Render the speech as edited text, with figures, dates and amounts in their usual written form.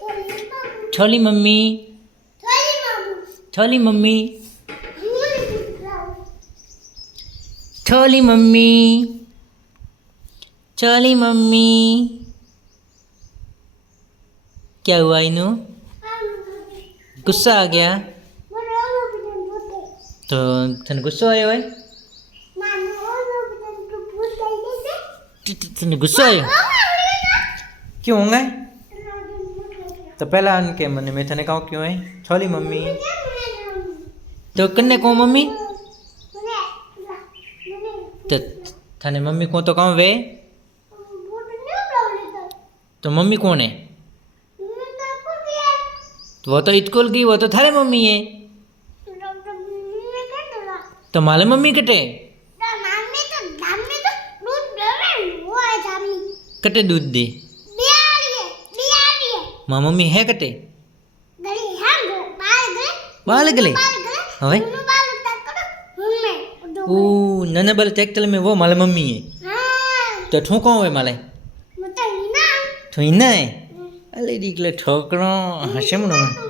छोली मम्मी छोली मम्मी छोली मम्मी छोली मम्मी क्या हुआ इनू गुस्सा आ गया तो तने गुस्सो आयो है तने गुस्सो आयो क्यों होंगे तो पहला के मने मैं तने कहूँ क्यों है छोली मम्मी तो कन्ने को मम्मी तो थाने मम्मी को तो कहूँ वे तो मम्मी कौन है तो वो तो स्कूल गई वो तो थारे मम्मी है तो माले मम्मी कटे कटे दूध दे माँ मम्मी है कटे बाल गले हवे ओ नने बल चेक में वो माले मम्मी है तो ठू कौन है माले तो इना है अले दीकले ठोकरो हसे मनो